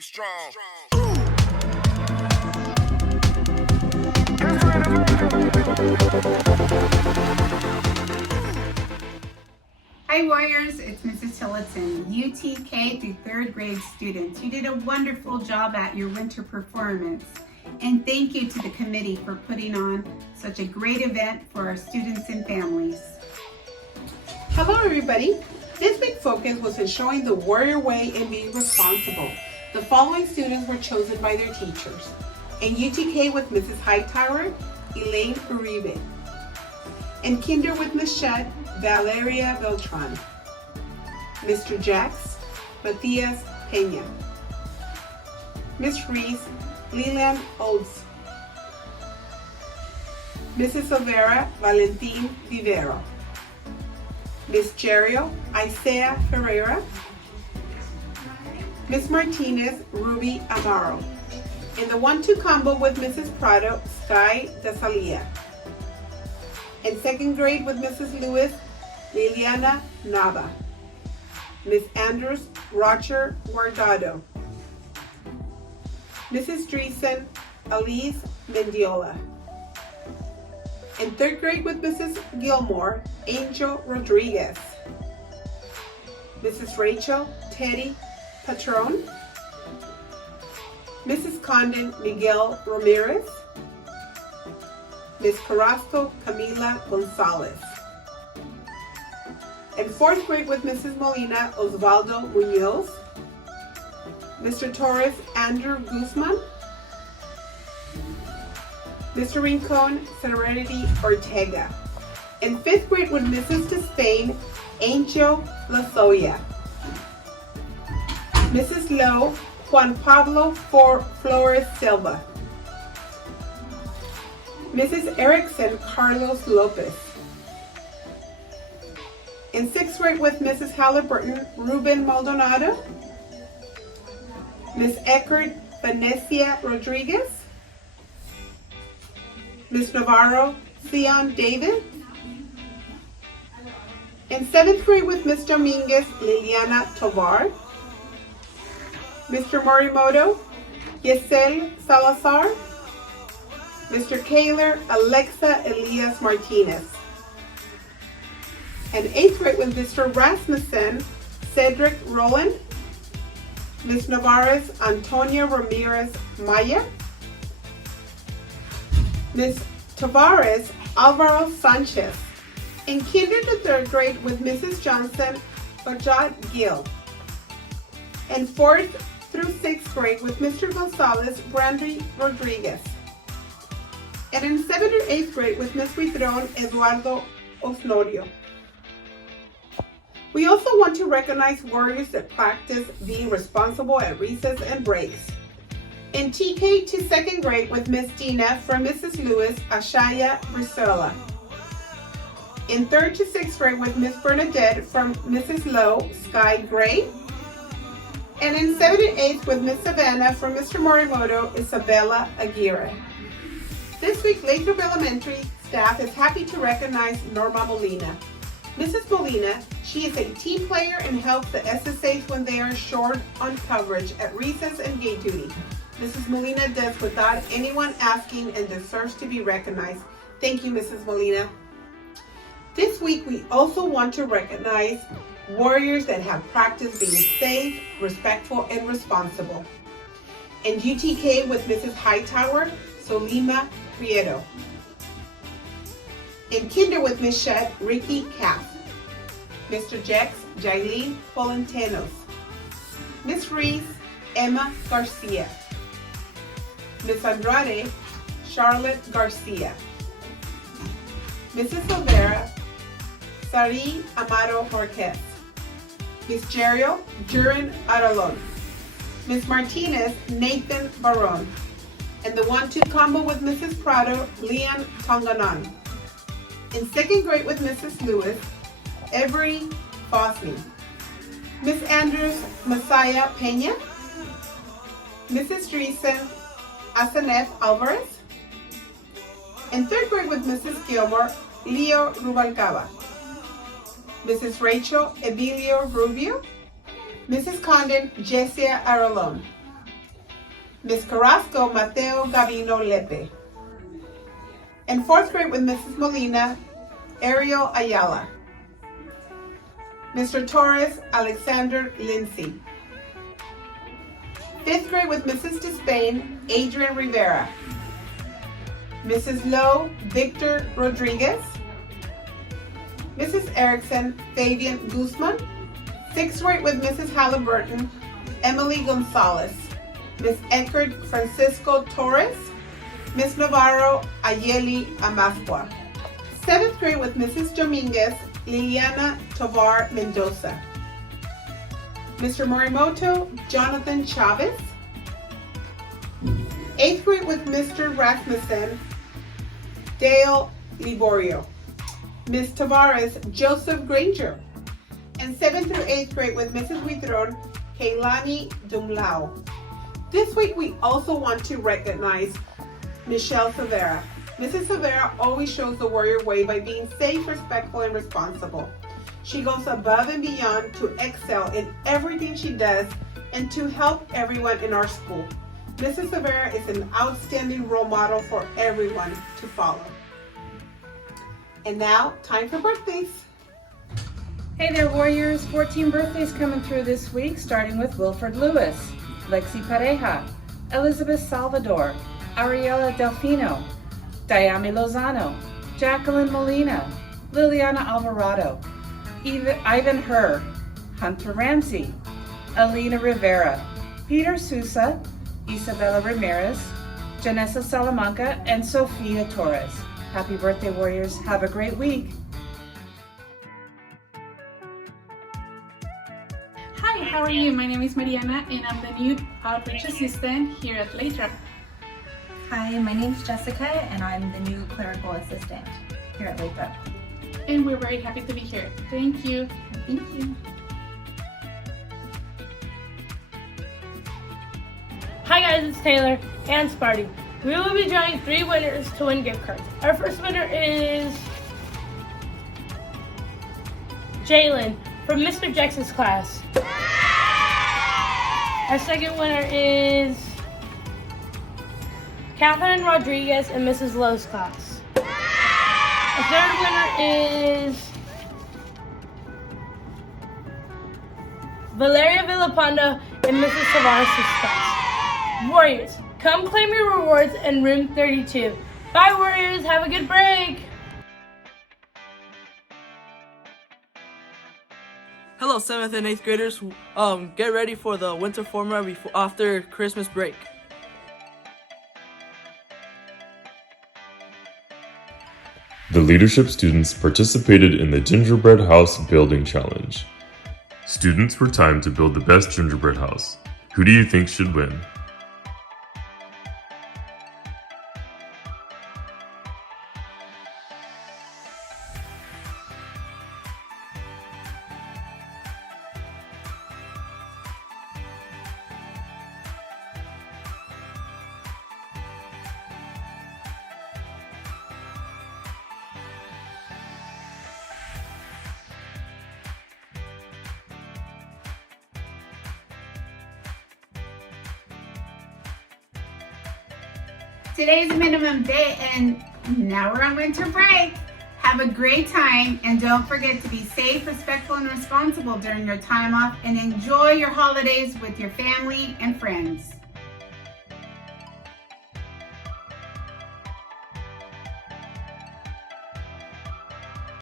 Be strong. Hi Warriors, it's Mrs. Tillotson, UTK through 3rd grade students. You did a wonderful job at your winter performance. And thank you to the committee for putting on such a great event for our students and families. Hello everybody. This week's focus was in showing the warrior way and being responsible. The following students were chosen by their teachers. In UTK with Mrs. Hightower, Elaine Uribe. In Kinder with Ms. Shed, Valeria Beltran. Mr. Jax, Matias Peña. Miss Reese, Lilian Olds. Mrs. Olvera, Valentin Vivero. Miss Jerio, Isaiah Ferreira. Miss Martinez, Ruby Amaro. In the 1-2 combo with Mrs. Prado, Sky Desalia. In 2nd grade with Mrs. Lewis, Liliana Nava. Miss Andrews, Roger Guardado. Mrs. Dreesen, Elise Mendiola. In 3rd grade with Mrs. Gilmore, Angel Rodriguez. Mrs. Rachel, Teddy Patron. Mrs. Condon, Miguel Ramirez. Ms. Carrasco, Camila Gonzalez. In 4th grade with Mrs. Molina, Osvaldo Munoz. Mr. Torres, Andrew Guzman. Mr. Rincon, Serenity Ortega. In 5th grade with Mrs. Despain, Angel Lasoya. Mrs. Lowe, Juan Pablo Flores Silva. Mrs. Erickson, Carlos Lopez. In 6th grade with Mrs. Halliburton, Ruben Maldonado. Miss Eckert, Venecia Rodriguez. Miss Navarro, Theon David. In 7th grade with Miss Dominguez, Liliana Tovar. Mr. Morimoto, Yesel Salazar. Mr. Kaler, Alexa Elias Martinez. In 8th grade with Mr. Rasmussen, Cedric Roland. Ms. Navarez, Antonia Ramirez Maya. Ms. Tavares, Alvaro Sanchez. In Kinder to 3rd grade with Mrs. Johnson, Bajad Gill. In 4th through 6th grade with Mr. Gonzalez, Brandy Rodriguez. And in 7th or 8th grade with Ms. Vidron, Eduardo Osnorio. We also want to recognize warriors that practice being responsible at recess and breaks. In TK to 2nd grade with Ms. Dina from Mrs. Lewis, Ashaya Brisola. In 3rd to 6th grade with Ms. Bernadette from Mrs. Lowe, Sky Gray. And in 7th and 8th with Ms. Savannah from Mr. Morimoto, Isabella Aguirre. This week, Lathrop Elementary staff is happy to recognize Norma Molina. Mrs. Molina, she is a team player and helps the SSAs when they are short on coverage at recess and gate duty. Mrs. Molina does without anyone asking and deserves to be recognized. Thank you, Mrs. Molina. This week, we also want to recognize warriors that have practiced being safe, respectful, and responsible. In UTK with Mrs. Hightower, Solima Prieto. In Kinder with Ms. Shed, Ricky Kath. Mr. Jex, Jailene Polantenos. Ms. Reese, Emma Garcia. Ms. Andrade, Charlotte Garcia. Mrs. Olvera, Sari Amaro Marquez. Ms. Jerio, Jurin Aralon. Ms. Martinez, Nathan Baron. And the 1-2 combo with Mrs. Prado, Leon Tonganan. In 2nd grade with Mrs. Lewis, Every Bosney. Miss Andrews, Messiah Peña. Mrs. Dreesen, Asanef Alvarez. In 3rd grade with Mrs. Gilmore, Leo Rubalcaba. Mrs. Rachel Evilio Rubio, Mrs. Condon Jessia Aralon. Ms. Carrasco Mateo Gavino Lepe. In 4th grade with Mrs. Molina, Ariel Ayala. Mr. Torres Alexander Lindsay. 5th grade with Mrs. Despain, Adrian Rivera. Mrs. Lowe, Victor Rodriguez. Mrs. Erickson, Fabian Guzman. 6th grade with Mrs. Halliburton, Emily Gonzalez. Ms. Eckert Francisco Torres. Ms. Navarro Ayeli Amafua. 7th grade with Mrs. Dominguez, Liliana Tovar Mendoza. Mr. Morimoto, Jonathan Chavez. 8th grade with Mr. Rasmussen, Dale Liborio. Ms. Tavares, Joseph Granger. And 7th through 8th grade with Mrs. Huitron, Kaylani Dumlao. This week we also want to recognize Michelle Severa. Mrs. Severa always shows the warrior way by being safe, respectful, and responsible. She goes above and beyond to excel in everything she does and to help everyone in our school. Mrs. Severa is an outstanding role model for everyone to follow. And now, time for birthdays. Hey there, Warriors. 14 birthdays coming through this week, starting with Wilfred Lewis, Lexi Pareja, Elizabeth Salvador, Ariela Delfino, Diami Lozano, Jacqueline Molina, Liliana Alvarado, Ivan Herr, Hunter Ramsey, Alina Rivera, Peter Sousa, Isabella Ramirez, Janessa Salamanca, and Sofia Torres. Happy birthday, Warriors. Have a great week. Hi, how are you? My name is Mariana and I'm the new outreach assistant here at Lathrop. Hi, my name's Jessica and I'm the new clerical assistant here at Lathrop. And we're very happy to be here. Thank you. Thank you. Hi guys, it's Taylor and Sparty. We will be drawing 3 winners to win gift cards. Our first winner is Jalen from Mr. Jackson's class. Our second winner is Catherine Rodriguez in Mrs. Lowe's class. Our third winner is Valeria Villapando in Mrs. Tavares' class. Warriors, come claim your rewards in room 32. Bye, Warriors. Have a good break. Hello, 7th and 8th graders. Get ready for the winter formula after Christmas break. The leadership students participated in the Gingerbread House Building Challenge. Students were timed to build the best gingerbread house. Who do you think should win? Today's minimum day and now we're on winter break. Have a great time and don't forget to be safe, respectful, and responsible during your time off and enjoy your holidays with your family and friends.